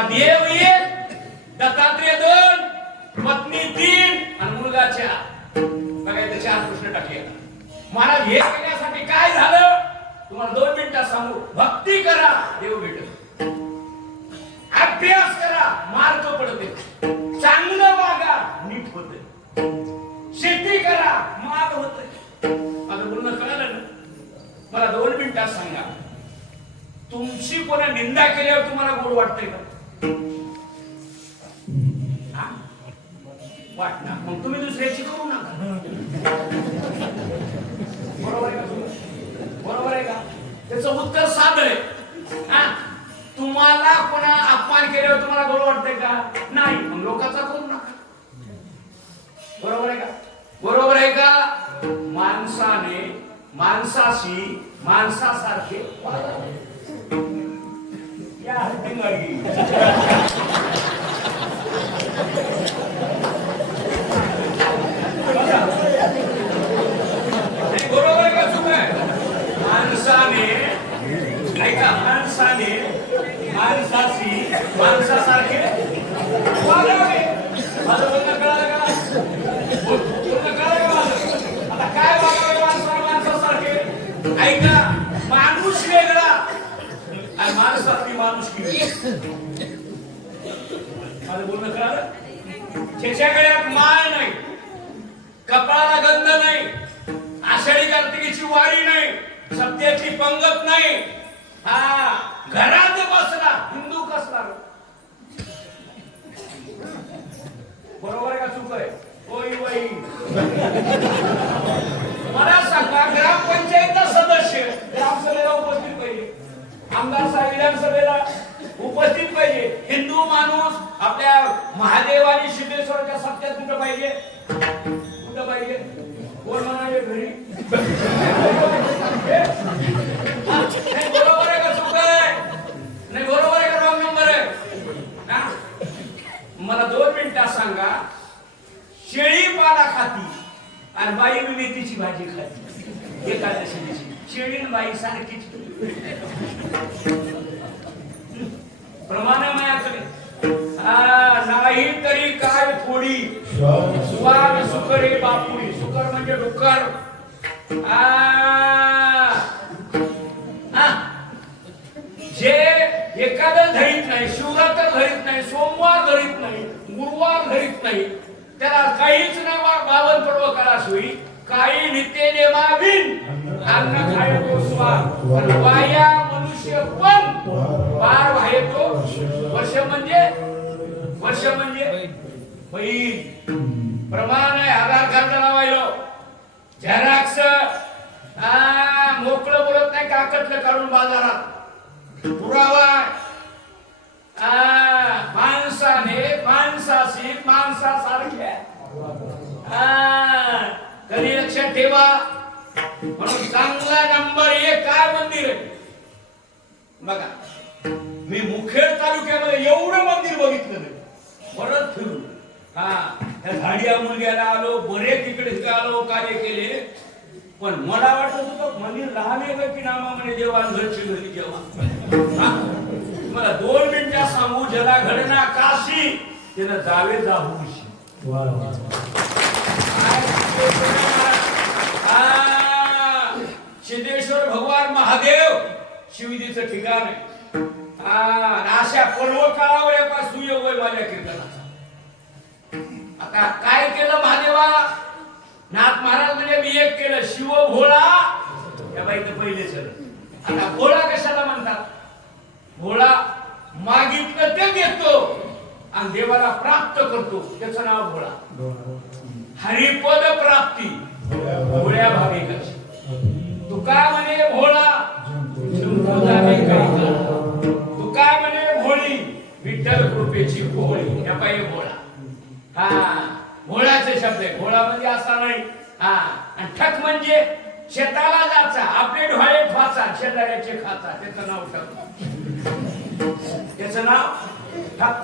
त्याला देव एक, दत्तात्रेय 2, पत्नी 3 आणि मुलगा 4. बघा इथे 4 प्रश्न टाकले. महाराज हे करण्यासाठी काय झालं तुम्हाला 2 मिनिटात सांगू. भक्ती करा देव भेटेल, अभ्यास करा मार्ग पडते, चांगलं वागा नीट होते, शेती करा माग होते. माझं बोलणं कळलं ना? मला 2 मिनिटात सांगा, तुमची कोणा निंदा केल्यावर तुम्हाला गोड वाटतंय का? वाटणार मग तुम्ही दुसऱ्याची करू नका. बरोबर आहे का? बरोबर आहे का? त्याचं उत्तर साधं आहे. तुम्हाला कोणा अपमान केल्यावर तुम्हाला गोड वाटतंय का? नाही. मग लोकांचा करू नका. बरोबर आहे का? बरोबर आहे का? माणसाने माणसाशी माणसासारखे वागावे. या टिंगाडी बरोबर आहे का? चूक आहे? माणसाने ऐका, माणसाने माणसाशी माणसासारखे वागावे. माझं बोलणं कळालं का? बोलणं कळालं का माझं? आता काय वागावे माणसासारखे? ऐका, माणूस वेगळा आणि माणसाची माणुसकी वेगळी. माझं बोलणं कळालं? त्याच्या गळ्यात माळ नाही, कपाळाला गंध नाही, आषाढी कार्तिकीची वारी नाही, सत्याची पंगत नाही. घरात बसला हिंदू कसला? बरोबर आहे का? चूक आहे? होई होई. मला सांगा, ग्रामपंचायतचा सदस्य ग्रामसभेला उपस्थित पाहिजे, आमदार साहेब विधानसभेला उपस्थित पाहिजे. हिंदू माणूस आपल्या महादेव आणि सिद्धेश्वराच्या सत्यात कुठं पाहिजे? कुठं पाहिजे? कोण म्हणाले घरी? बरोबर आहे का? चूक आहे? नाही बरोबर आहे का? रॉंग नंबर आहे? मला 2 मिनिटात सांगा, शेळी पाला खाती आणि बाई मेथीची भाजी खाती एकादशी दिवशी. शेळी आणि बाई सारखीच प्रमाण मायाकडे नाही तरी काय थोडी स्वाग सुकरे बापुरी. सुकर म्हणजे डुक्कर. जे एकादश धरीत नाही, शिवरात्र धरीत नाही, सोमवार धरीत नाही, गुरुवार धरीत नाही, त्याला काहीच नाही. 52 पर्व करासोई काही नित्य नेमाविन अन्न खाय तो स्वार वाया मनुष्य पण पार आहे तो वर्ष म्हणजे प्रमाण आहे. आधार कार्ड लावायलो झेरॉक्स मोकळं बोलत नाही, काकतलं काढून बाजारात पुरावा. माणसाने माणसाशी माणसासारखे कधी लक्षात ठेवा. म्हणून चांगला नंबर 1 काय मंदिर आहे बघा. मी मुखेड तालुक्यामध्ये एवढं मंदिर बघितलं नाही. परत फिरून त्या झाडिया मुलग्याला आलो, बरेच तिकडे आलो, कार्य केले. पण मला वाटत होतं मंदिर लहान आहे की नामा म्हणे देवा घरची घरी जेव्हा. मला 2 मिनिटात सांगू, ज्याला घडना काशी त्याला जावे जाऊशी. सिद्धेश्वर भगवान महादेव शिवजीचं ठिकाण आहे. अशा पर्व काळावर एका सुयोग आहे माझ्या कीर्तनाचा. आता काय केलं महादेवा? नाथ महाराज म्हणजे मी एक केलं, शिव भोळा. या बाईचं पहिले सर. आता भोळा कशाला म्हणतात? भोळा मागितलं ते देतो आणि देवाला प्राप्त करतो, त्याचं नाव भोळा. हरिपद प्राप्ती भोळ्या भाविकाची. तुका म्हणे भोळा तुका म्हणे भोळी विठ्ठल कृपेची भोळी. या पाहिजे भोळा. भोळ्याचे शब्द आहे. भोळा म्हणजे असा नाही. आणि ठक म्हणजे शेताला जायचा, आपले ढोळे ठवाचा, शेजाऱ्याचे खाचा, त्याचं नाव ठक. त्याचं नाव ठक.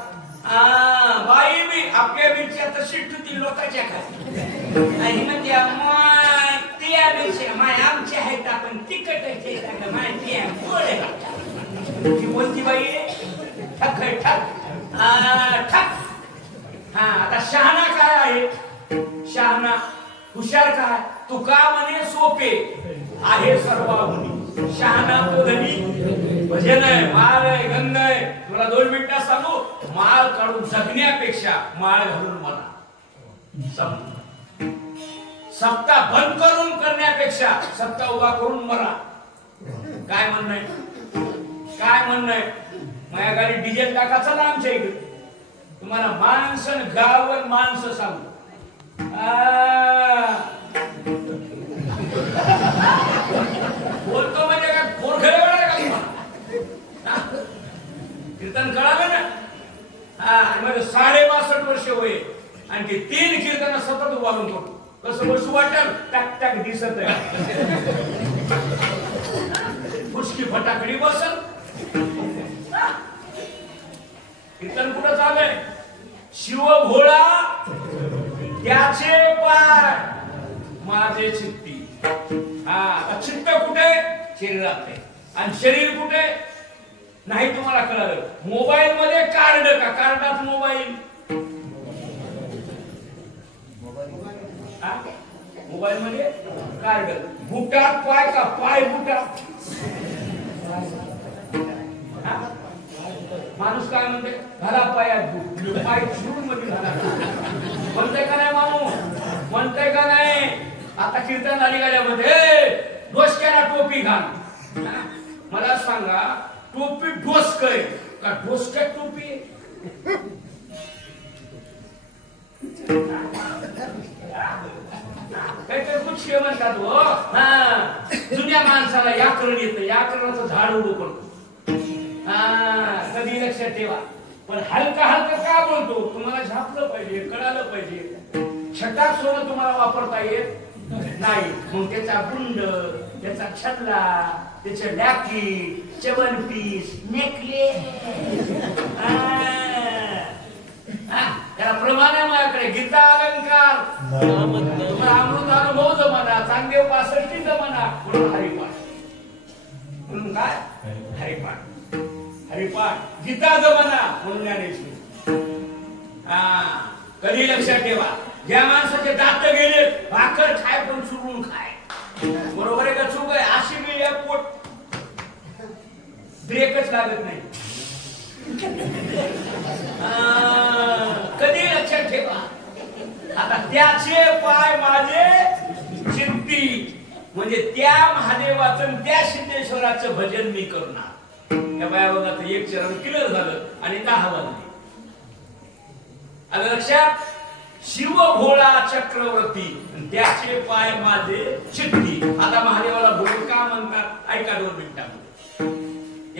बाई मी आपल्या मिरच्या तशीच ठुती लोकांच्या खाली आणि म्हणजे त्या मिरच्या माय आमच्या आहेत, आपण तिकटायचे माय त्या कोणती बाई ठक ठक ठक. हा आता शहाणा काय आहे? शहाणा हुशार काय? तुका म्हणे सोपे आहे सर्वाहुनी शहाणा तो धनी भजन आहे, माळ आहे, गंध आहे. तुला 2 मिनिटात सांगू, माळ काढून जगण्यापेक्षा माळ घालून मला सप्ताह बंद करून करण्यापेक्षा सप्ताह उभा करून मरा. काय म्हणणं आहे? काय म्हणणं आहे? माझ्या गाडी डिझेल टाका चला आमच्या इकडे. तुम्हाला माणसं गाव माणसं सांगू. बोलतो म्हणजे काय पोरखळे वेळा का तुम्हाला? कीर्तन कळालं ना? म्हणजे 62.5 वर्ष होईल आणि ते 3 कीर्तन सतत उभारून करतो. कसं बसू वाटल? टाक टाक दिसत आहे. पुष्की फटाकडी बसल. कीर्तन कुठं चाललंय? शिव भोळा त्याचे पाय माझे चित्ती. हा चित्त कुठे? शरीरात आहे. आणि शरीर कुठे? नाही तुम्हाला कळलं. मोबाईल मध्ये कार्ड का? कार्डात मोबाईल. मोबाईल मध्ये कार्ड. बुटात पाय का? पाय बुटात. माणूस काय म्हणते? घाला पायात बूट. पाय शूज मध्ये घाला. म्हणते का नाही माणूस? म्हणते का नाही? आता कीर्तन झाली गाड्यामध्ये डोसक्याला टोपी घाल. मला सांगा, टोपी डोसकय का डोसक्यात टोपी? काहीतरी कुछ म्हणतात हो. जुन्या माणसाला याकरण येतं. याकरणाचं झाड उभं करतो. कधी लक्षात ठेवा. पण हलका हलका का बोलतो? तुम्हाला झापलं पाहिजे, कळालं पाहिजे. छटाक सोनं तुम्हाला वापरता येत नाही. मग त्याचा गुंड, त्याचा छल्ला, त्याचे लॅकी, चवनपीस, नेकलेस, त्याला प्रमाण आहे माझ्याकडे. गीता अलंकार, तुम्हाला अमृत अनुभव जमाना, चांगदेव 65 जमाना, म्हणून हरिपाठ. म्हणून काय? हरिपाठ. हरिपाठ. गीता जमाना म्हणून ज्ञानेश्वरी. कधी लक्षात ठेवा, ज्या माणसाचे दात गेले, भाकर खाय पण चुरून खाय. बरोबर आहे का चूक आहे? अशी मी या पोट ब्रेकच लागत नाही. कधी लक्षात ठेवा. आता त्याचे पाय माझे चित्ती, म्हणजे त्या महादेवाचं त्या सिद्धेश्वराचं भजन मी करणार. त्या बाया बघा, 1 चरण क्लिअर झालं आणि 10 वाजले. आलं लक्षात? शिव भोळा चक्रवर्ती त्याचे पाय माझे चित्ती. आता महादेवाला भोळ का म्हणतात? ऐका 2 मिनिटांमध्ये.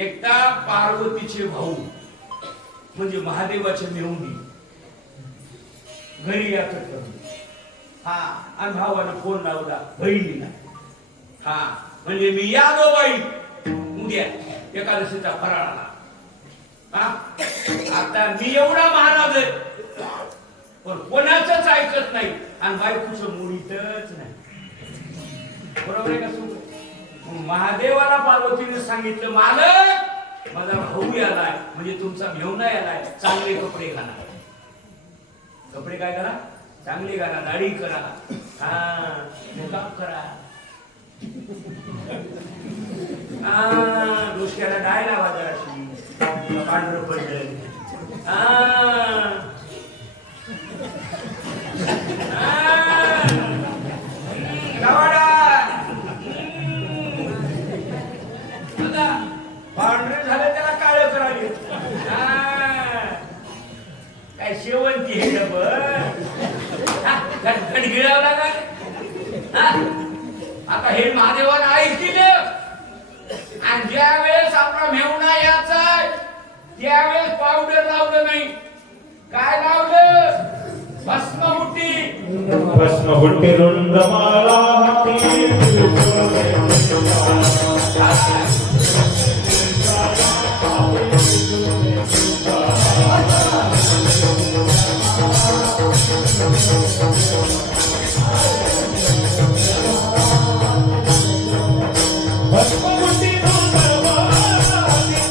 एकटा पार्वतीचे भाऊ म्हणजे महादेवाचे मेहुणी घरी याच आणि भावानं फोन लावला बहिणीला. म्हणजे मी यादव बाई उद्या एकादशीचा फराळाला. आता मी एवढा महाराज आहे पण कोणाचंच ऐकत नाही आणि बायकोचं मुळीतच नाही. बरोबर आहे का? महादेवाला पार्वतीने सांगितलं, मालक माझा भाऊ यालाय म्हणजे तुमचा मेहुणा यालाय, चांगले कपडे घाला. कपडे काय करा? चांगले घाला, दाढी करा, मेकअप करा, डोसक्याला डाय लावा जराशी, पांढरं पडलं. पांढरे झालं त्याला काळं करावे. काय शेवंती हे खटखट गिळावं लागल. आता हे महादेवानं ऐकलं आणि ज्या वेळेस आपला मेहुणा याचा त्यावेळेस पावडर लावलं नाही. काय लावलं? भस्महुट्टी रुंडमाला हाती भस्महुट्टी रुंडमाला हाती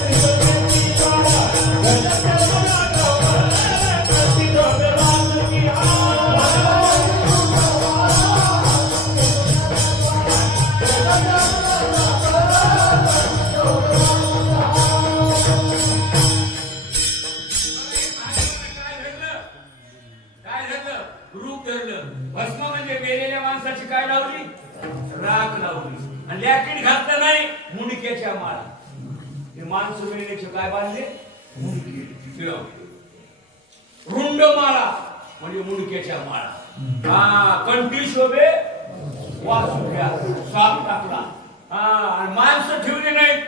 बांधलं नाही मुंडक्याच्या माळा. हे माणसं मिळण्याचे काय बांधले? मुंडके. रुंड माळा म्हणजे मुंडक्याच्या माळा. हा कंठी शोभे वासुक्या साप टाकला. हा आणि माणसं ठेवली नाही.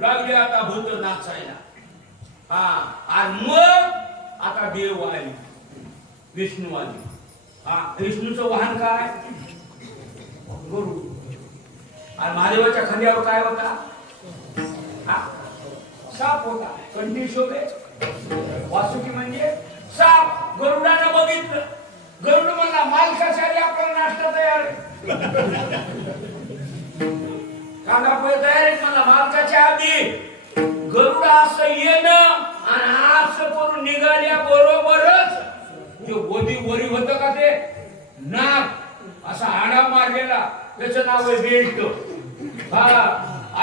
लागले आता भूत नाचायला. हा आणि मग आता देव आले, विष्णू आले. हा विष्णूचं वाहन काय? गरुड. आणि महादेवाच्या खांद्यावर काय होता? हा साप होता. कंठी शोभे वासुकी म्हणजे साप. गरुडानं बघितलं. गरुड म्हणला मालकाच्या आधी आपला नाश्ता तयार आहे. कांदा पोहे तयार आहेत मला मालकाच्या आधी. गरुड असं येणं आणि असं करून निघाल्या बरोबरच ते वरी वरी होत का ते नाग असा आडा मारलेला, त्याचं नाव आहे बेल्ट. हा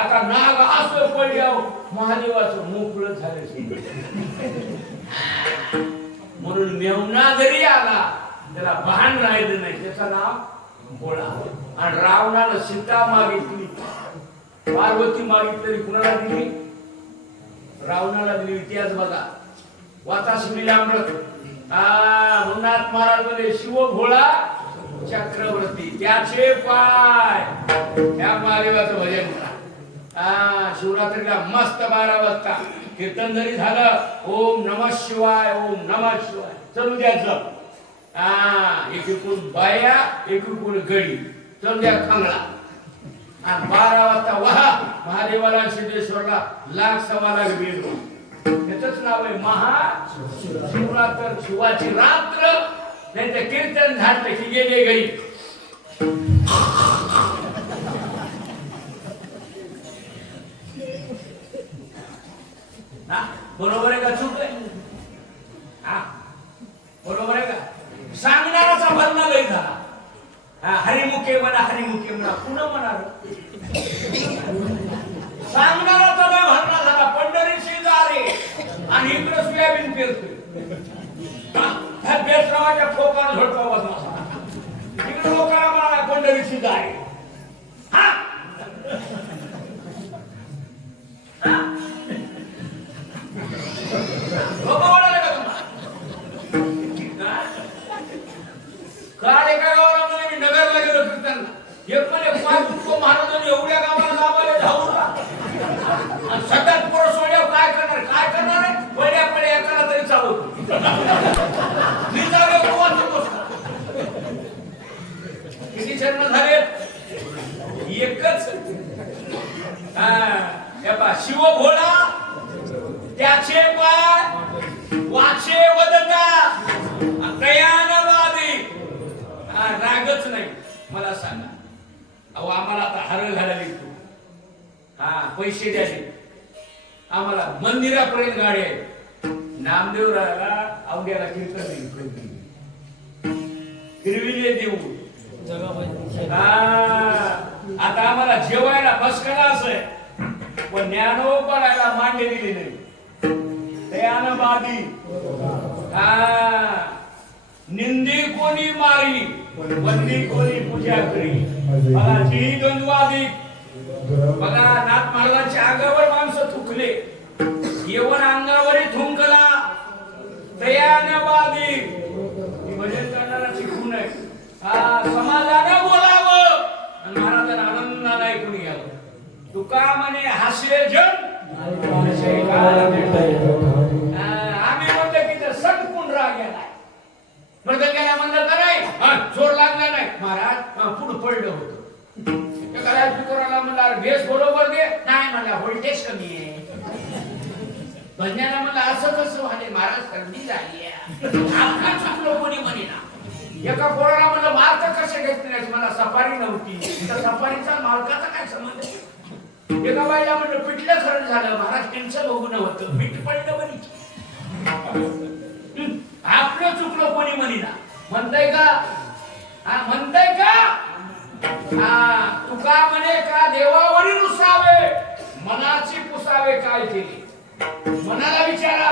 आता नाग असं पडल्यावर महादेवाचं मोकळं झालं. म्हणून मेहुणा जरी आला त्याला भान राहिलं नाही. त्याचं नाव भोळा. आणि रावणाला सीता मागितली, पार्वती मागितली, कुणाला दिली? रावणाला दिली. इतिहास बघा, वाचा श्रीलामृत. मुन्नाथ महाराज मध्ये शिव भोळा चक्रवर्ती, त्याचे पाय. त्या महादेवाचं भजन करा. शिवरात्रीला मस्त 12 वाजता कीर्तन जरी झालं, ओम नमः शिवाय, ओम नमः शिवाय चलू द्यायचं. एकीकडून बाया, एकीकडून गडी, चलू द्या खांगळा. आणि 12 वाजता वाहा महादेवाला सिद्धेश्वरला लाख सव्वा लाख भेट. त्याच नाव आहे महाशिवरात्र, शिवाची रात्र. नाही तर कीर्तन झालं की गेले घरी. बरोबर आहे का? चूक आहे? बरोबर आहे का? सांगणाराचा भरणा लई झाला. हरिमुखे म्हणा, हरिमुखे म्हणा, पुन्हा म्हणा. सांगणाराचा लय भरणा झाला. पंढरी शेजारी आणि इकडे सोयाबीन पेरतोय. ह्या बेसरावाच्या ठोकाला झोडपा बसला. इकडे लोकांना म्हणा पंढरी शेजारी. मी जाऊया तू वाचू बस. किती चरण झालेत? एकच. शिव भोळा त्याचे पाय वाचे वदता दयानवादी. रागच नाही. मला सांगा, अहो आम्हाला आता हरळ घालायला येतो, पैसे द्याले, आम्हाला मंदिरापर्यंत गाडी आहे. नामदेव अवघ्याला कीर्तन हिरविले देऊ. आता आम्हाला जेवायला बसकला असं पण ज्ञानोपरायला मांडे दिले नाही. दयानवादी. निंदी कोणी मारी, वंदी कोणी पूजा करी. बघा जी द्वंद्वादी. बघा नाथ महाराजांच्या अंगावर माणसं थुकले, येवन अंगावरही थुंकला. दयानवादी. भजन करणारा शिकून आहे. समाजानं बोलावं आणि महाराजांना आनंदाने ऐकून घ्यावं. तुका म्हणे हास्य जन आम्ही म्हणतो की तर सटकून राग गेलाय. मृत गेला म्हणलं तर नाही, जोर लागला नाही. महाराज पुढं पडलं होतं. तुकोराला म्हणला बेस बरोबर दे. नाही म्हणला व्होल्टेज कमी आहे. भजनाला म्हणलं असं कसं व्हाले महाराज, सर्दी झाली आपलं चुकलं कोणी म्हणे ना. एका पोराला म्हणलं मार्क कसे घेत नाही, मला सफारी नव्हती. तर सफारीचा मालकाचा काय संबंध. एका बाईला म्हणलं पिठलं खरं झालं महाराज, टेन्शन बघून होतं, पीठ पडलं बरी. आपलं चुकलं कोणी म्हणेना. म्हणताय का? म्हणताय का? तुका म्हणे का देवावरी रुसावे, मनाची पुसावे काय केले. मनाला विचारा.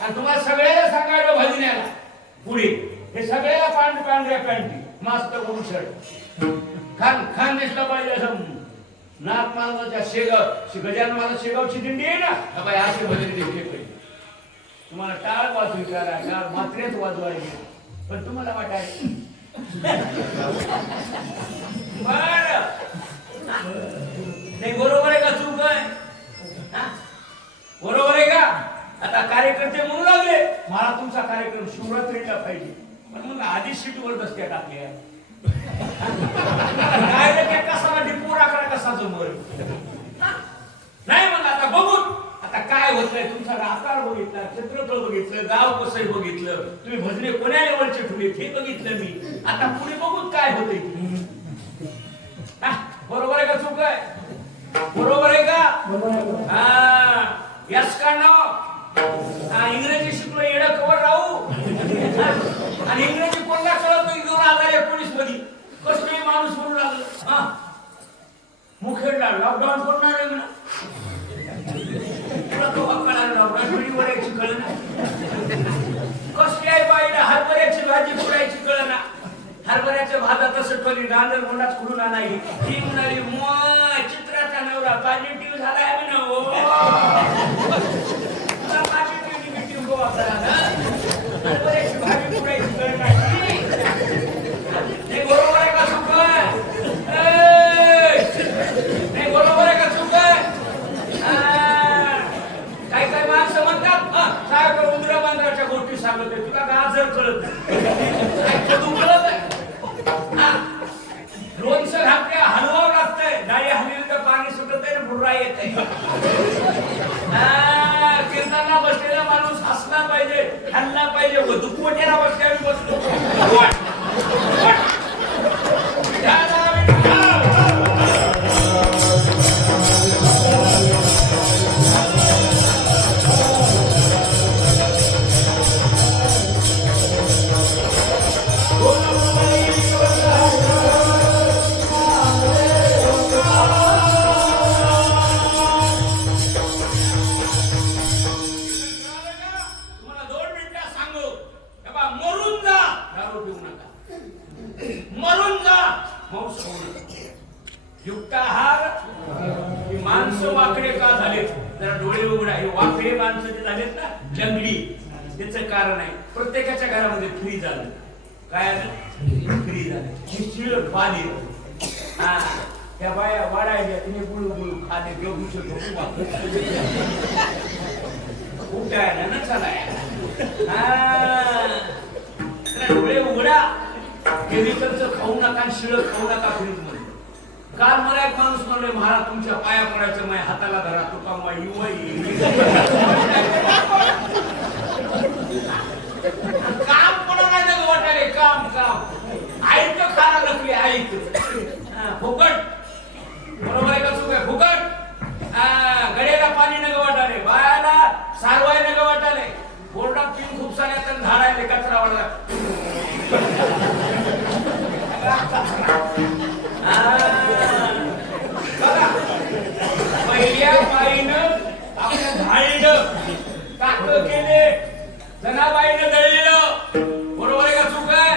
आणि तुम्हाला सगळ्याला सांगायला भजण्याला पुढे हे सगळ्या पांढऱ्या पॅन्टी मस्त करून शर्ट खान खान दिसलं पाहिजे. असं नाथ महाराजांच्या शेगाव गजानन महाराज शेगावची दिंडी आहे ना, बाई असे भजन दिसले पाहिजे. तुम्हाला टाळ वाजवी करा, मात्रेच वाजवायचे, पण तुम्हाला वाटायचं बर नाही. बरोबर आहे का? चूक आहे? बरोबर आहे का? आता कार्यकर्ते म्हणू लागले मला तुमचा कार्यक्रम शिवरात्रीला पाहिजे, पण मग आधी सीटवर दसत्या टाकल्या. काय कसा डिपो राखला कसा जमवर नाही. मग आता बघून आता काय होतंय. तुमचा आकार बघितला, चित्रकळ बघितलं, गाव कसं बघितलं, तुम्ही भजने कोण्या लेवलचे ठेवले हे बघितलं मी. आता पुढे बघून काय होतंय. बरोबर आहे का? चूक आहे? बरोबर आहे का? यस का नाव? इंग्रजी शिकलो येडं कवर राहू. आणि इंग्रजी कोणला कळत नाही. 2019 मध्ये कसं माणूस म्हणू लागलं मुखेडला लॉकडाऊन पडणार आहे म्हणा. तुला तो कळाला लॉकडाऊन पिढी वरायची कळ ना. कसली बाईला हरभऱ्याची भाजी पुरायची कळ ना. हरभऱ्याच्या भातात तसं कधी गांधर गोंडाच खुडून आणायची. ती म्हणाली मग चित्राचा नवरा पॉझिटिव्ह झालाय म्हणा. हरभऱ्याची भाजी पुरायची कळ नाही. बरोबर आहे का? चूक आहे? नाही बरोबर आहे का? चूक आहे? काही काही माणसं म्हणतात साहेब उंदरा बांधराच्या गोष्टी सांगत आहे, तुला गाजर कळत नाही. कळत आहे लोणचं घातल्या हलवावं लागतंय. डाळी हलवली तर पाणी सुटत आहे, बुर्रा येत आहे. कीर्तनाला बसलेला माणूस हसला पाहिजे, हल्ला पाहिजे. दुखवट्याला बसल्या बसतो. युक्ताहार. माणसं वाकडे का झालेत? जरा डोळे उघडा. हे वाकडे माणसं जे झालेत ना जंगली, त्याचं कारण आहे प्रत्येकाच्या घरामध्ये फ्रीज आलं. काय आलं? फ्रीज आलं. पाणी त्या बाया वाढायच्या, तिने गुळू गुळू खाते घेऊ शकतो. उठायला ना चालाय डोळे उघडा केमिकलचं खाऊ नका आणि शिळ खाऊ नका फ्रीज मध्ये काल मला एक माणूस म्हणले महाराज तुमच्या पाया पडायचं माझ्या हाताला धरा तुका काम कोणाला नाही वाटाले काम काम ऐक खाना नकली ऐक फुकट बरोबर आहे का चुक आहे फुकट गड्याला पाणी नग वाटाले बायाला सारवाय नग वाटाले बोर्डात पिऊन खूप साऱ्या तर झाडायले कचरा वाढला पहिल्या बाईनं आपल्या झाडलं काक केले जनाबाईनं दळलेलं बरोबर आहे का चूक आहे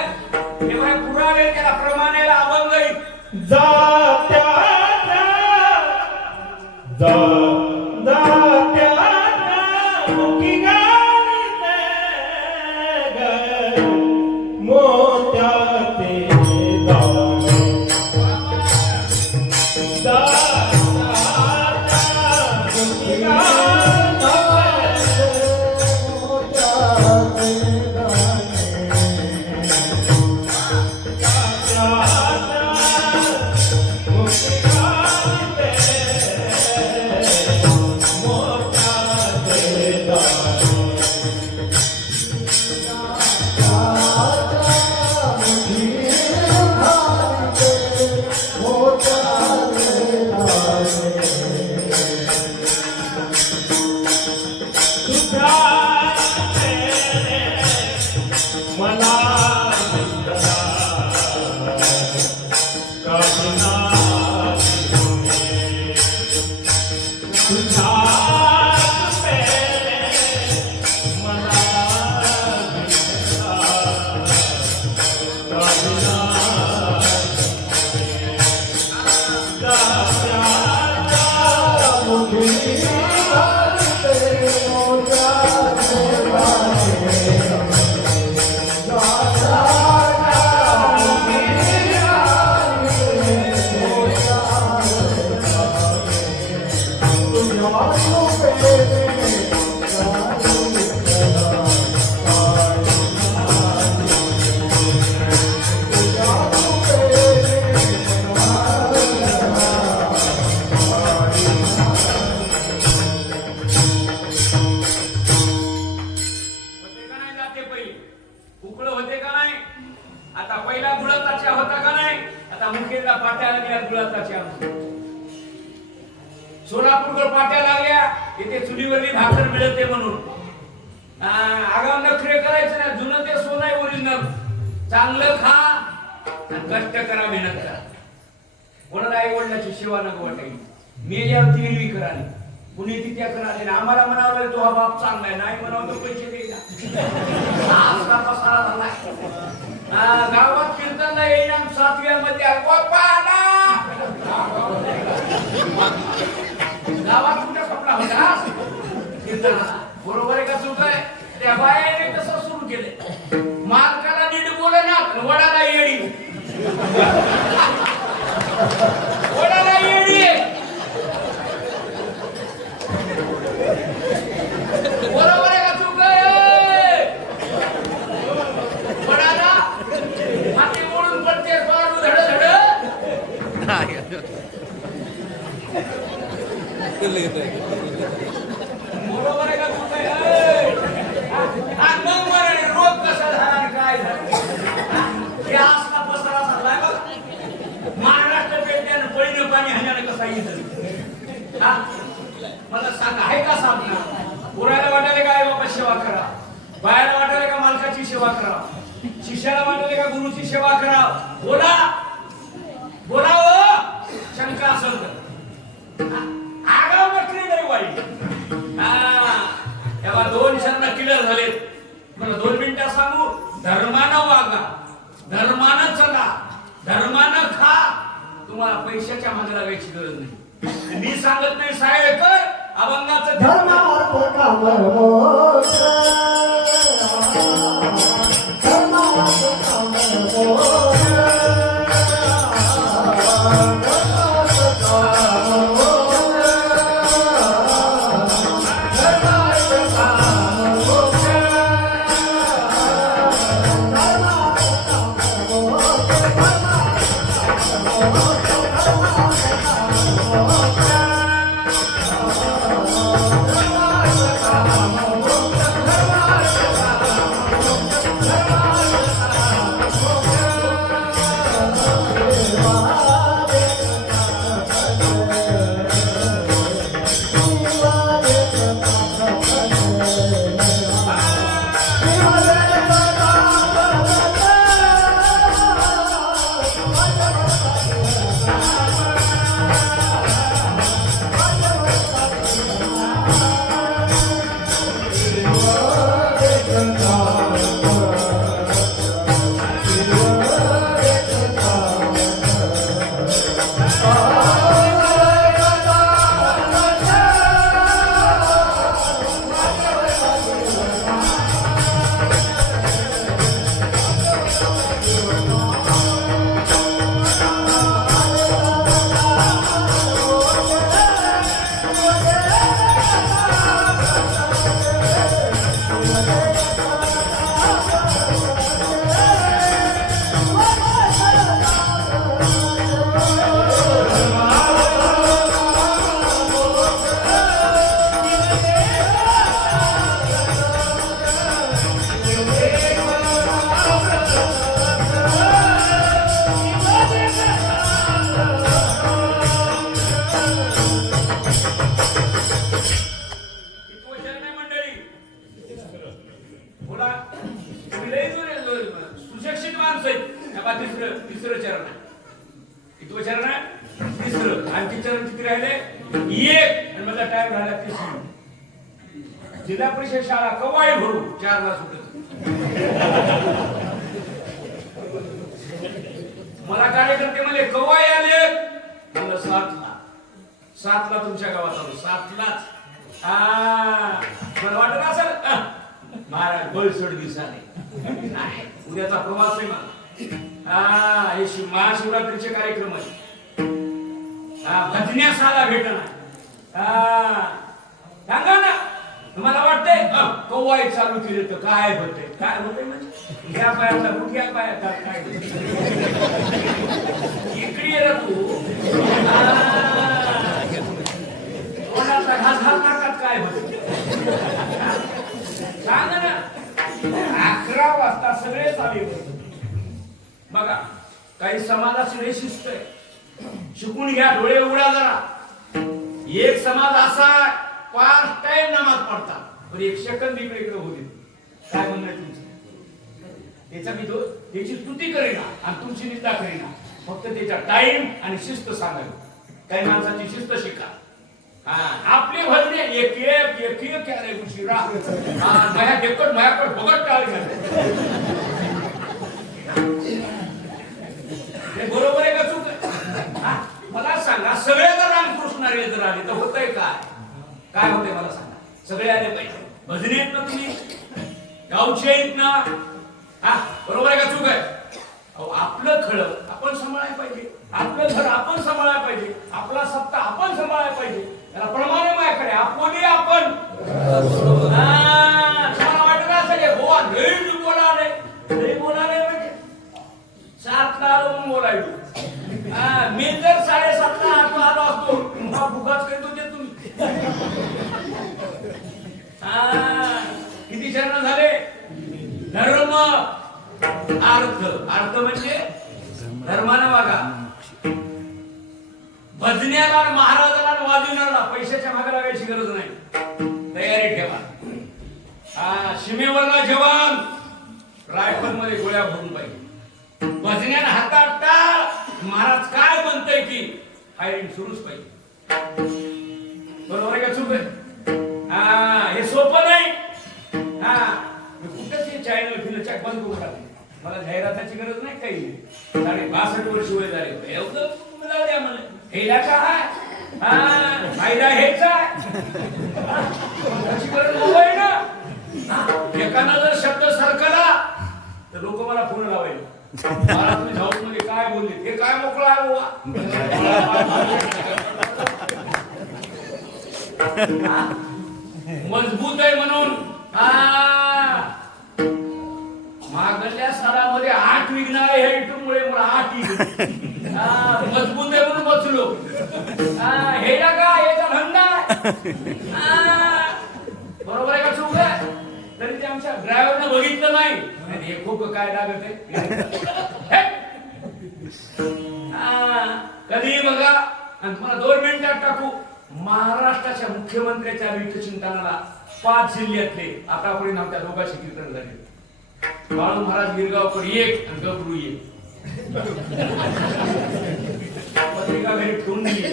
तेव्हा पुरावे त्याला प्रमाणाला अभंग जात्या मुकी गाणीते ग मोत्याचे सोलापूरकर पाट्या लागल्या इथे चुलीवरली भाकर मिळते म्हणून आगाव नखरे करायचं ना जुनं ते सोनं आहे ओरिजिनल चांगलं खा आणि कष्ट करा मेहनत करा कोणाला आई वडिलाची सेवा नको वाटायची मेल्यावर ती कराली कुणी तिच्या कराले आम्हाला म्हणावं तो हा बाप चांगला आहे नाही म्हणावं तो पैसे देईना गावात कीर्तनला येईना 7व्या मध्ये गावात कुठे कपडा होता कीर्तनाला बरोबर आहे का चूक आहे त्या बायाने कसं सुरू केले मालकाला नीट बोलणार वडाला येडी वडाला येडी बरोबर आहे का चूक आहे वडाला हाती मोडून पडते पाडू धड धड बरोबर आहे का चूक आहे मग मला रोग कसा झाला काय झालं हे असला पसरा झालाय बघ महाराष्ट्र पेटण्यानं पळीनं पाणी हाण्यानं कसा येत मला सांग आहे का साधना पुरायला वाटायला काय बाबा सेवा करा बायाला वाटायला का मालकाची सेवा करा शिष्याला वाटायला का गुरुची सेवा करा बोला बोला शंका असेल तर आगाव नक्की नाही वाईट तेव्हा 2 शरण क्लिअर झालेत मला 2 मिनिटं सांगू धर्मानं वागा धर्मानं चला धर्मानं खा तुम्हाला पैशाच्या मागे लागायची गरज नाही मी सांगत नाही साहेब कर अभंगाचं धर्मार्थ काम मोक्ष धर्मार्थ काम मोक्ष धर्मार्थ काम पहा तिसरं चरण आहे. कितवं चरण आहे? तिसरं. आणखी चरण किती राहिले? एक. आणि माझा टाइम राहिला 30 मिनिट. जिल्हा परिषद शाळा कवाई भरू 4 ला सुटत. मला कार्यकर्ते म्हणले कवाई आले, म्हणलं 7 ला तुमच्या गावात आलो. 7 लाच. मला वाटत असेल महाराज बळसड दिसाने नाही, उद्याचा प्रवास आहे मला. हे महाशिवरात्रीचे कार्यक्रम आहे. भजन्यासाला भेटणार. सांगा ना, तुम्हाला वाटतंय कवाई चालू केली तर काय होते? काय होते म्हणजे ह्या पायातला कुठल्या पायात काय इकडे ये रे तू. कोणाचा घास नाकात काय होते सांगा ना. 11 वाजता सगळे चालू बघा. काही समाजाची लय शिस्त आहे, शिकून घ्या, डोळे उघडा जरा. एक समाज असा 5 टाइम नमाज पडतात, पण 1 सेकंद इकडे होऊ दे. काय म्हणणं आहे तुमचं? त्याची स्तुती करेना आणि तुमची निंदा करेना, फक्त त्याचा टाइम आणि शिस्त सांगावी. काही माणसाची शिस्त शिका. आपले भजने एक एक उशिरा माझ्या देखत माझ्याकडे बघत टाळी. बरोबर आहे का चूक आहे? मला सांगा, सगळे जर रामकृष्ण आले जर आले तर होतंय काय? काय होतंय मला सांगा. सगळे आले पाहिजे. भजने आहेत ना तुम्ही, गावचे आहेत ना. बरोबर आहे का चूक आहे? आपलं खळं आपण सांभाळायला पाहिजे, आपलं घर आपण सांभाळायला पाहिजे, आपला सत्ता आपण सांभाळायला पाहिजे. त्याला प्रमाणे माझ्याकडे आपण वाटत असेल गोवा लई बोलाले म्हणजे 7 ला आलो म्हणून बोलायचो. मी जर 7:30 ला आलो असतो भुगाच करत होते तुम्ही. किती चरण झाले? धर्म अर्थ म्हणजे धर्मानं वागा. भजण्याला, महाराजाला, वाजविणारा पैशाच्या मागे लागायची गरज नाही. तयारी ठेवा. सीमेवरला जवान रायफल मध्ये गोळ्या भरून पाहिजे. भजण्याला हातात टाळ. महाराज काय म्हणतंय की फायरिंग सुरूच पाहिजे. बरोबर आहे का चूक आहे? हे सोपं नाही. कुठंच हे चॅनल फिरच्या बंद करू टाकले. मला जाहिराताची गरज नाही. काही 62 वर्ष वय झाले. एवढं तुम्हाला द्या मला हेला काय फायदा हेच आहे. एकानं जर शब्द सरकला तर लोक मला फोन लावायला, मला तुम्ही हाऊस मध्ये काय बोलले, हे काय मोकळा आहे बुवा. मजबूत आहे म्हणून. मागल्या सालामध्ये 8 विघ्न आहे. हे युट्यूबमुळे मला 8 मजबूत आहे म्हणून बसलो. हे का याचा धंदा बरोबर आहे का चूक आहे? तरी ते आमच्या ड्रायव्हरनं बघितलं नाही. हे खूप काय लागत आहे कधी बघा. आणि तुम्हाला 2 मिनिटात टाकू. महाराष्ट्राच्या मुख्यमंत्र्याच्या विठचिंतनाला 5 जिल्ह्यातले आतापर्यंत आमच्या दोघांचे कीर्तन झाले. बाळू महाराज गिरगावकर 1 आणि गबरू 1. पत्रिका घरी ठेवून दिली.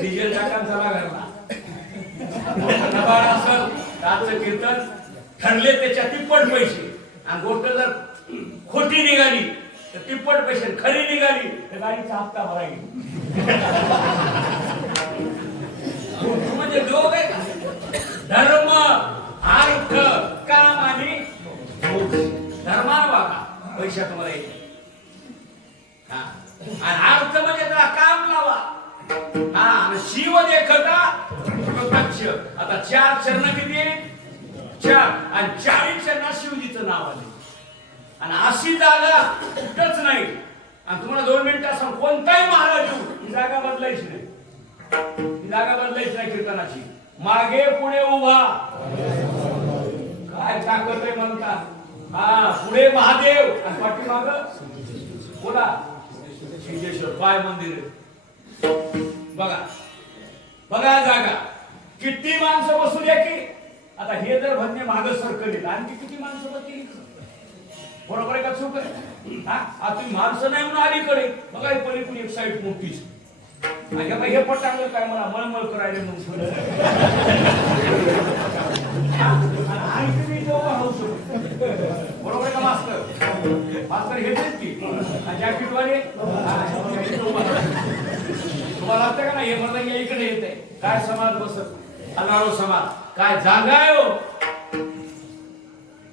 डिझेल टाकान चला घरला. असेल रातचं कीर्तन ठरले त्याच्या तिप्पट पैसे. आणि गोष्ट जर खोटी निघाली तर तिप्पट पैसे, खरी निघाली तर गाडीचा हप्ता भरायला. म्हणजे दोघ आहे का? धर्म, अर्थ, काम आणि धर्मानं वागा. पैसा तुम्हाला येते. आणि अर्थ म्हणजे त्याला काम लावा. शिव देखता प्रत्यक्ष. आता 4 चरण किती आहेत? 4. आणि 40 चरणात शिवजीचं नाव आले. आणि अशी जागा कुठंच नाही. आणि तुम्हाला 2 मिनिटं सांग, कोणताही महाराज येऊ ही जागा बदलायची नाही. ही जागा बदलायची नाही कीर्तनाची. मागे पुढे उभा. काय ताकद आहे म्हणतात. पुढे महादेव आणि पाठीमाग बोला सिद्धेश्वर. पाय मंदिर बघा. बघा जागा किती माणसं बसू द्या की. आता हे जर भन्ने माग सरकले आणखी किती माणसं बसतील. बरोबर आहे का चूक आहे? हा तुम्ही माणसं नाही म्हणून अलीकडे बघा हे पलीकडे एक साईड मोठीच माझ्या बाई हे पटांगलं काय मला मळमळ करायला म्हणून थोडं. आणि तुम्ही दोघं हौस बरोबर आहे का मास्तर? मास्तर घेतेच की जॅकेटवाले तुम्हाला वाटतं का नाही हे मला इकडे येते काय समाज बसत हजारो समाज काय जागा आहे हो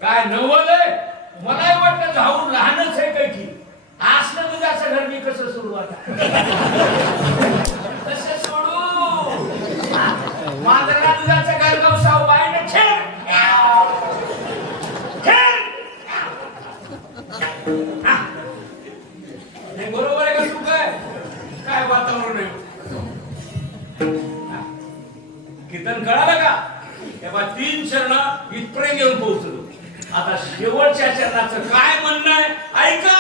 काय नवल आहे मलाही वाटतं जाऊन लहानच आहे काही की असलं दुधाचं घर मी कसं सोडू आता कसं सोडू माझा दुधाचं घर गवसाव बायने बरोबर आहे का तू काय वातावरण आहे कीर्तन कळालं का तेव्हा 3 चरण इथपर्यंत येऊन पोहोचलो आता शेवटच्या चरणाचं काय म्हणणं आहे ऐका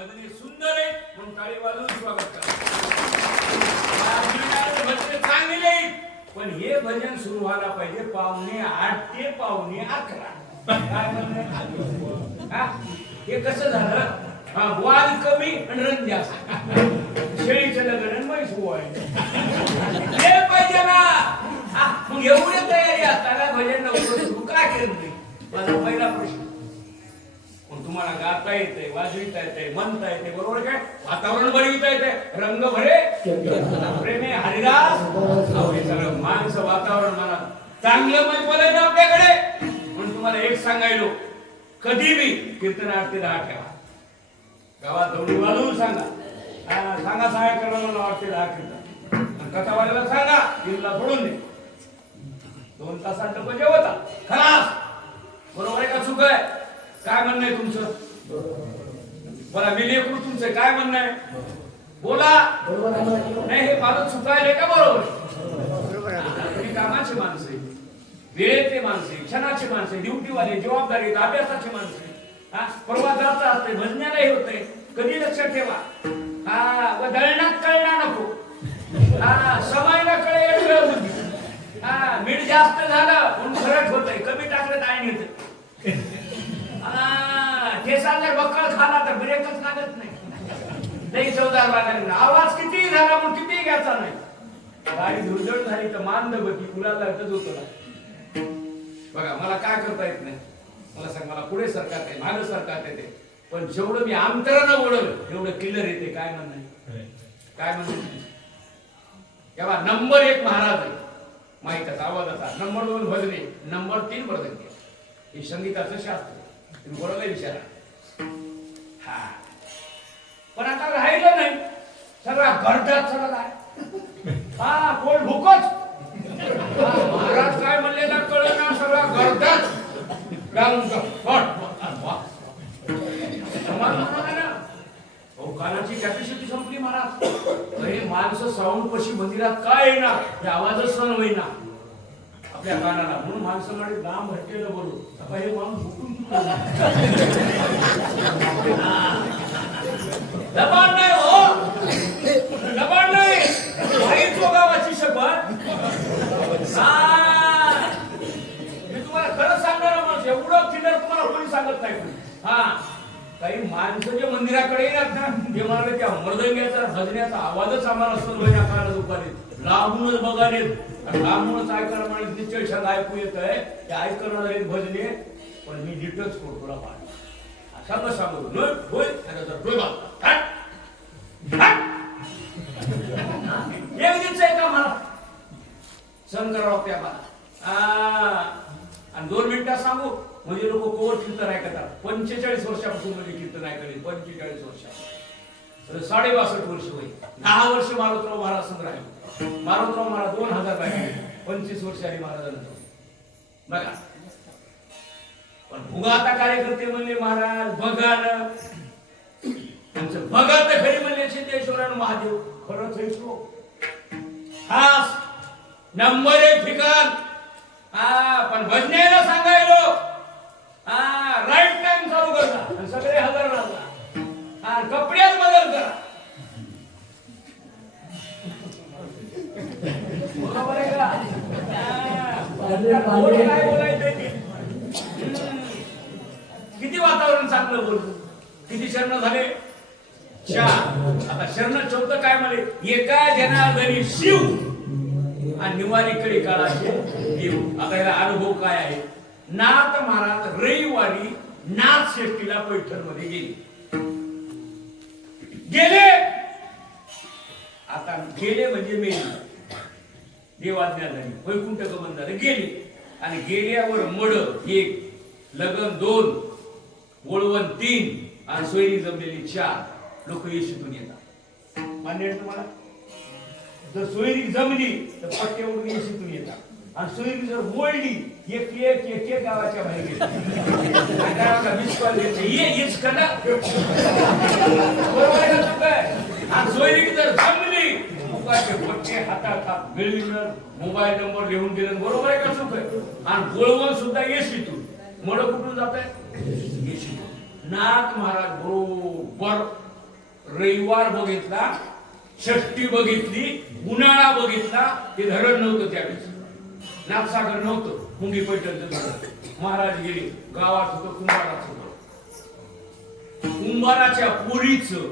भजने सुंदर आहे म्हणून टाळी वाजवून स्वागत करा. भजने चांगले आहेत पण हे भजन सुरू व्हायला पाहिजे 7:45 ते 11:15. काय म्हणणं हा हे कसं झालं हा वाद कमी आणि रंग जास्त. शेळीचं लग्न आणि म्हैस व्हायचं हे पाहिजे ना. मग एवढी तयारी असताना भजन नव्हतं सुरू का केलं नाही माझा पहिला प्रश्न. पण तुम्हाला गाता येते वाजविता येते म्हणता येते बरोबर काय वातावरण बनविता येते रंग भरे प्रेमे हरिदास हे सगळं माणसं वातावरण म्हणा चांगलं मत बोलायचं आपल्याकडे. म्हणून तुम्हाला एक सांगायलो कधी बी कीर्तनार्थी 10 ठेवा. गावात दौडी वाजवून सांगा सांगा सहाय्य करायला वाटते 10 कीर्तन कथा वाल्याला सांगा दिलला सोडून दे 2 तासात लोक जेवता खलास. बरोबर आहे का चुक आहे काय म्हणणं आहे तुमचं बोला मी लेकरू तुमचं काय म्हणणं आहे बोला. नाही हे माझं चुकायले का बरोबर तुम्ही कामाची माणसं आहे वेळेचे माणसे क्षणाची माणसे ड्युटीवाले जबाबदारी अभ्यासाची माणसे परवा जाता असते भजनाला हे होते कधी लक्षात ठेवा. व दळणात कळणार नको समायला कळे बुद्धी. मीठ जास्त झालं म्हणून फरक होतंय कमी टाकलं तर आणि ठेसा जर बक्कळ खाला तर ब्रेकच लागत नाही लई चवदार लागायला. आवाज किती झाला म्हणून किती घ्यायचा नाही. गाडी धुळधळ झाली तर मांद बघी कुणाला अर्थच होतो ना. बघा मला काय करता येत नाही मला सांग मला पुढे सरकार येते मागे सरकार येते पण जेवढं मी अंतरानं ओढवलं एवढं क्लिअर येते. काय म्हणणं काय म्हणणं तेव्हा नंबर 1 महाराज आहे माहितीचा आवाजाचा नंबर 2 भजने नंबर 3 भजन हे संगीताचं शास्त्र तुम्ही बरोबर विचारा. हा पण आता राहिलं नाही सगळा गर्दात सगळं काय कोण भूकच महाराज काय म्हणलेला कळलं ना सगळा गर्दात कानाची कॅपॅसिटी संपली महाराज. हे माणसं साऊंड पशी मंदिरात काय येणार हे आवाजच सण होईना आपल्या कानाला म्हणून माणसं म्हणजे लांब हटलेलं बरोबर आता हे माणूस भुकून दबाण नाही हो दबाण नाही माहीत गावाची शपथ. मी तुम्हाला खरं सांगणार माणूस एवढं क्लिअर तुम्हाला कोणी सांगत नाही. काही माणसं जे मंदिराकडे येतात ना ते म्हणाले त्या मृदंग्याचा भजण्याचा आवाजच आम्हाला सर्वच्या कानात उपादेत लांबूनच बघालेत लांबूनच ऐकायला म्हणाले निश्चय छंद ऐकू येत आहे ते ऐकणार आहेत भजने पण मी डिटेल्स करतो तुला पाठ असा कसा सांगू होय एक दिवस आहे का मला शंकरराव त्या मला आणि 2 मिनिटात सांगू म्हणजे लोक कोवर कीर्तन ऐकतात 45 वर्षापासून म्हणजे कीर्तन ऐकले 45 वर्षापासून 62 वर्ष होईल 10 वर्ष मारुतराव महाराज संघ राहिले मारुतराव महाराज 2000 राहिले 25 वर्ष आली महाराजांना बघा. पण भुगाता कार्यकर्ते म्हणले महाराज बघा ना त्यांचं बघा तर खरी म्हणले सिद्धेश्वरानं महादेव खरंच आहे तो खास नंबर एक ठिकाण पण भजनेला सांगायलो राईट टाइम चालू करता आणि सगळे हजर राहता कपड्यात बदल करा बरोबर आहे का काय बोलायचंय ते किती वातावरण चांगलं बोलतो किती शरण झाले आता शरण चौथं काय म्हणे एका जनार्दनी शिव आणि निवारीकडे काळाचे देव आता याला अनुभव काय आहे नाथ महाराज रविवारी नाथ शेष्टीला पैठण मध्ये गेले आता गेले म्हणजे मेले देवाज्ञा झाली वैकुंठ गमन झालं गेले आणि गेल्यावर मड एक लगन 2 बोळवण 3 आणि सोयरी जमलेली 4 लोक येशीतून येतात मान्य आहे तुम्हाला जर सोयरी जमली तर पट्ट्यावरून येशीतून येतात आणि सोयरी जर बोलली एक एक एक एक गावाच्या बाहेर गेली मिस कॉल देते येच करा बरोबर आहे का काय आणि सोयरी जर जमली मुगाचे पट्टे हातात मिळविणार मोबाईल नंबर लिहून दिलं बरोबर आहे का चुक आहे आणि बोलवण सुद्धा येशीतून मड कुठून जात आहे येशीतून नाथ महाराज बरोबर रविवार बघितला षष्टी बघितली उन्हाळा बघितला ते धरण नव्हतं त्यावेळेस नाथसागर नव्हतं मुंगी पैठणचं महाराज गेले गावात होतं कुंभाराच होतं कुंभाराच्या पोरीचं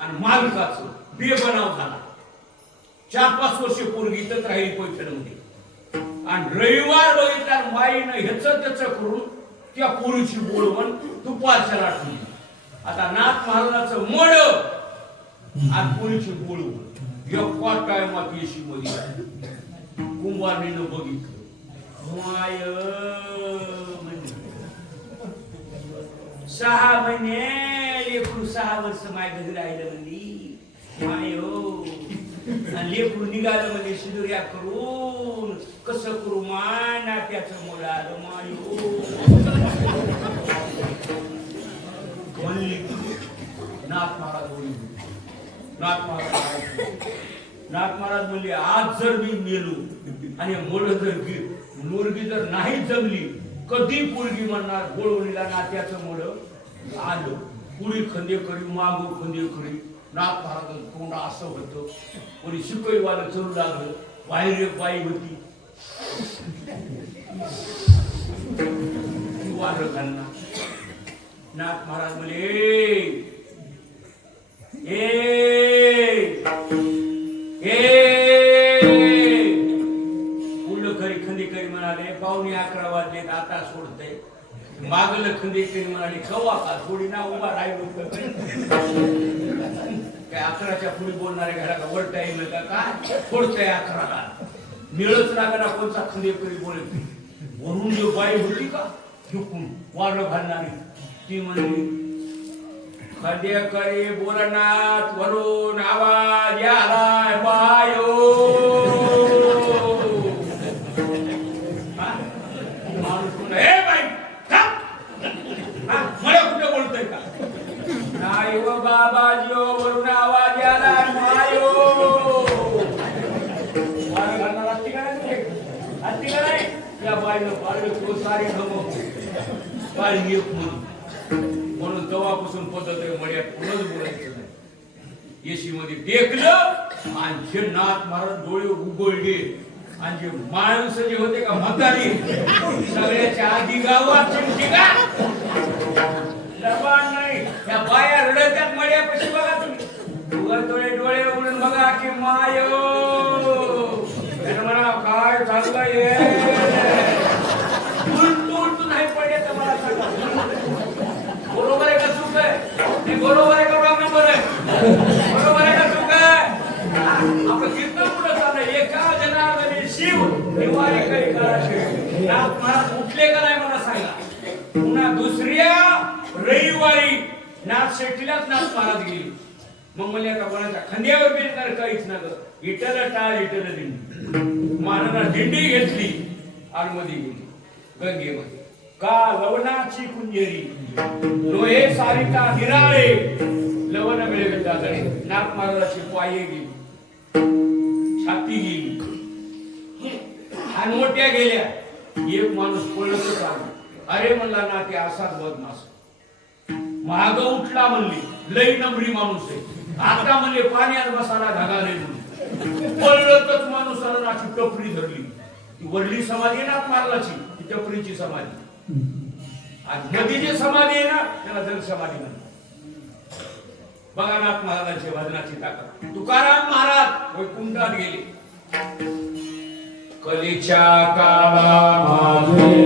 आणि मालकाचं बेबनाव झाला 4-5 वर्ष पोरगी इथंच राहिली पैठणमध्ये आणि रविवार बघितला माईनं ह्याच त्याच करून त्या पोरीची बोलवण दुपारच्या लाटली आता नाथ महाराजाचं मड आणि पोरीची बोलवण एका टायमात येशी मध्ये कुंभारणीनं बघितलं माय 6 महिने लेकरू 6 वर्ष माय घरी राहिलं म्हणजे माय आणि लेकरू निघालं म्हणजे शिदुऱ्या करून कसं करू माय नाट्याचं मुलं आलं मायो म्हणली नाथ महाराज बोलली नाथ महाराज म्हणले आज जर मी मेलो आणि मोड जर मुलगी जर नाही जमली कधी पोरगी म्हणणार बोळवणीला नात्याचं मोड आलं पुढी खंदेकरी मागो खंदेकरी नाथ महाराज तोंड असं होतं कोणी शिकईवाला चरू लागलं बाहेर एक बाई होती वारं घालना नाथ महाराज म्हणे खरी खंदेकरी म्हणाले 11:15 वाजलेत आता सोडते मागलं खंदेकरी म्हणाले कवा का थोडी ना उभा राहिलो काय 11च्या पुढे बोलणारे घराला वरता येईल का काय फोडतंय 11ला मिळच लागला कोणता खंदेकरी बोलत वरून जो बाई होती का झुकून वारं घालणारी ती म्हणली खंदेकरी बोलनात वरून आवाज आलाय बायो माणूस हे बाई मला कुठे बोलतोय का नाही व बाबाजीओ वरून आवाज आलाय मायो वारं घालणार असती का नाही त्या बाईनं पाळलं तो सारे पाळी एक म्हणून तेव्हापासून पद्धत आहे मड्यात पुढंच बोलायचं नाही येशी मध्ये देखलं आणि जे नाथ महाराज डोळे उघडले आणि जे माणसं जे होते का म्हातारी सगळ्याच्या आधी गावात चिमटी का लबान नाही त्या बाया रडत्यात मड्यापाशी बघा तुम्ही डोळे डोळे उघडून बघा की मायो म्हणा काय चाललंय उलटू नाही पडले तर मला सांगा बरोबर आहे का चूक आहे बरोबर आहे का रॉंग नंबर आहे बरोबर आहे का चूक आहे आपलं कीर्तन पुढे चाललंय एका जनार्दनी शिव निवारीकडे करायचे नाथ महाराज उठले का नाही मला सांगा पुन्हा दुसऱ्या रविवारी नाथ शेट्टीलाच नाथ महाराज गेले मग मला आता कोणाच्या खांद्यावर बेलणार काहीच ना ग इटल टाळ इटल दिंडी महाराज दिंडी घेतली आणि मध्ये गेली गंगेमध्ये का लवणाची कुंजेरी लोहे सारिका हिराळे लवण मिळेल दादळे नाक महाराजाची पाये गेली छाती गेली मोठ्या गेल्या एक माणूस पळतच आला अरे म्हणला ना ते असाच बदमाश महाग उठला म्हणली लई नंबरी माणूस आहे आता म्हणले पाण्यात बसायला घागाले म्हणून पळतच माणूस आला ना टपरी धरली ती वडली समाधी ना मारलाची ती टपरीची समाधी आणि नदीची समाधी आहे ना त्याला जल समाधी म्हणतात बघा नाथ महाराजांची भजनाची ताकद तुकाराम महाराज वैकुंठात गेले कलीच्या काळामध्ये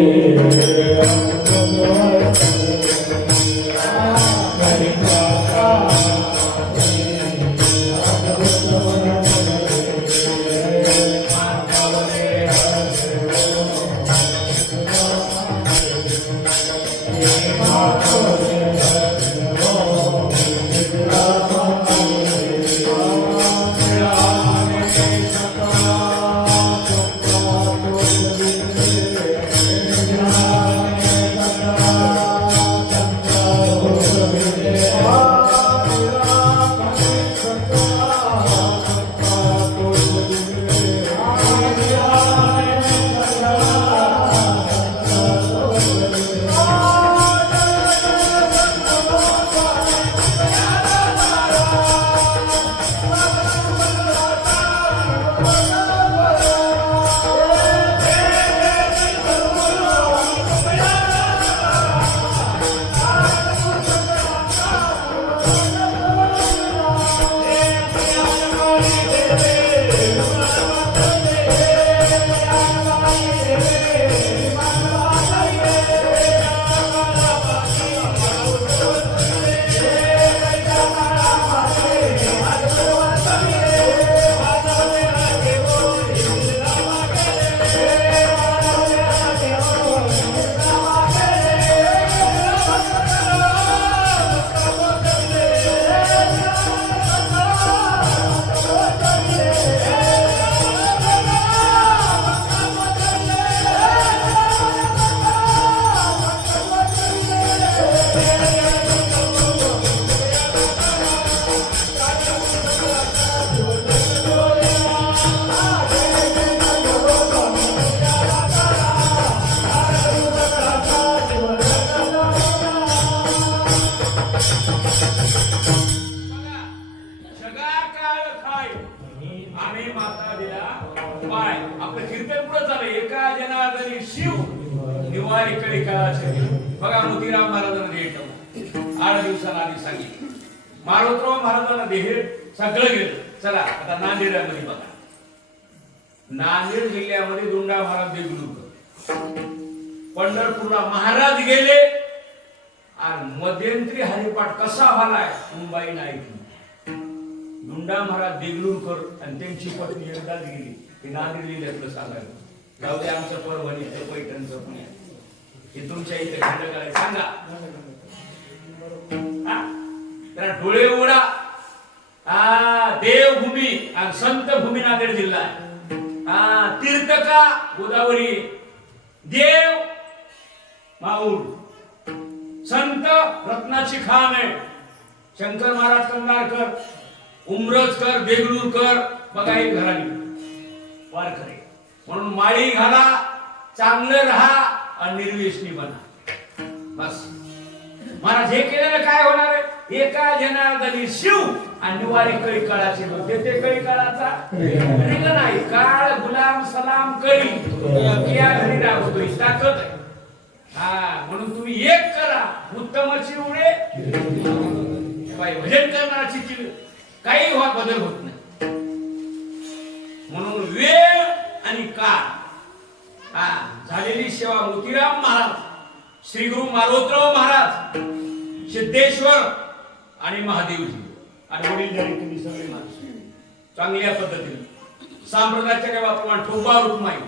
बघा मोतीराम महाराजांना देह 8 दिवसांना आधी सांगितलं मारोतराव महाराजांना देह सगळं गेलं चला आता नांदेडमध्ये बघा नांदेड जिल्ह्यामध्ये दोंडा महाराज देगलूरकर पंढरपूरला महाराज गेले आणि मध्यंतरी हरिपाठ कसा झालाय मुंबई नाही दोंडा महाराज देगलूरकर आणि त्यांची पत्नी एकदाच गेली ते नांदेड जिल्ह्यातलं सांगायला जाऊ दे आमचं परभणीचं पैठणचं पुणे हे तुमच्या इथे खंडकाला सांगा जरा डोळे उघडा देवभूमी आणि संत भूमी नांदेड जिल्हा तीर्थका गोदावरी देव माऊल संत रत्नाची खान आहे शंकर महाराज कंधारकर उमरजकर देगलूरकर बघा हे घराणी वारकरी म्हणून माळी घाला चांगलं राहा आणि निर्वेशनी बना बस महाराज हे केलेलं काय होणार आहे एका जनार्दनी शिव आणि निवारी कळी काळाचे लोक ते कळी काळाचा रिंग नाही काळ गुलाम सलाम कळी या घरी राहतोय ताकद आहे म्हणून तुम्ही एक करा उत्तमाची उडे भजन करणाराची चिल काही बदल होत नाही म्हणून वेळ आणि काळ झालेली सेवा मोतीराम महाराज श्री गुरु मारोतराव महाराज सिद्धेश्वर आणि महादेवजी आणि वडीलधारी तुम्ही सगळे माणसं चांगल्या पद्धतीने संप्रदायाच्या काय वापरून ठोबा रुक्माई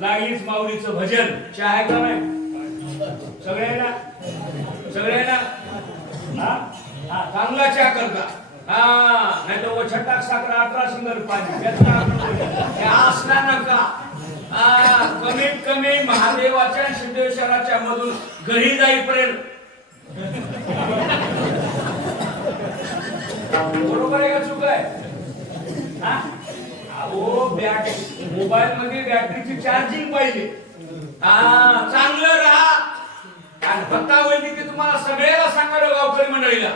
लागलीच माऊलीचं भजन आहे का नाही सगळ्यांना चांगला चहा करता नाही तर छटाक साखर 18 सिंगर पाणी असला नका कमीत कमी महादेवाच्या सिद्धेश्वराच्या मधून घरी जाईपर्यंत बरोबर आहे का चूक आहे हा? अहो मोबाईल मध्ये बॅटरीची चार्जिंग पाहिजे हा चांगलं राहा आणि पत्ता होईल ते तुम्हाला सगळ्याला सांगायला गावकरी मंडळीला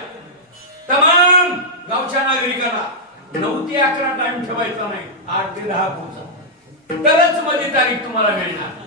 तमाम गावच्या नागरिकांना 9 ते 11 टाइम ठेवायचा नाही 8 ते 10 पोहोचा तरच माझी तारीख तुम्हाला मिळणार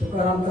तुकाराम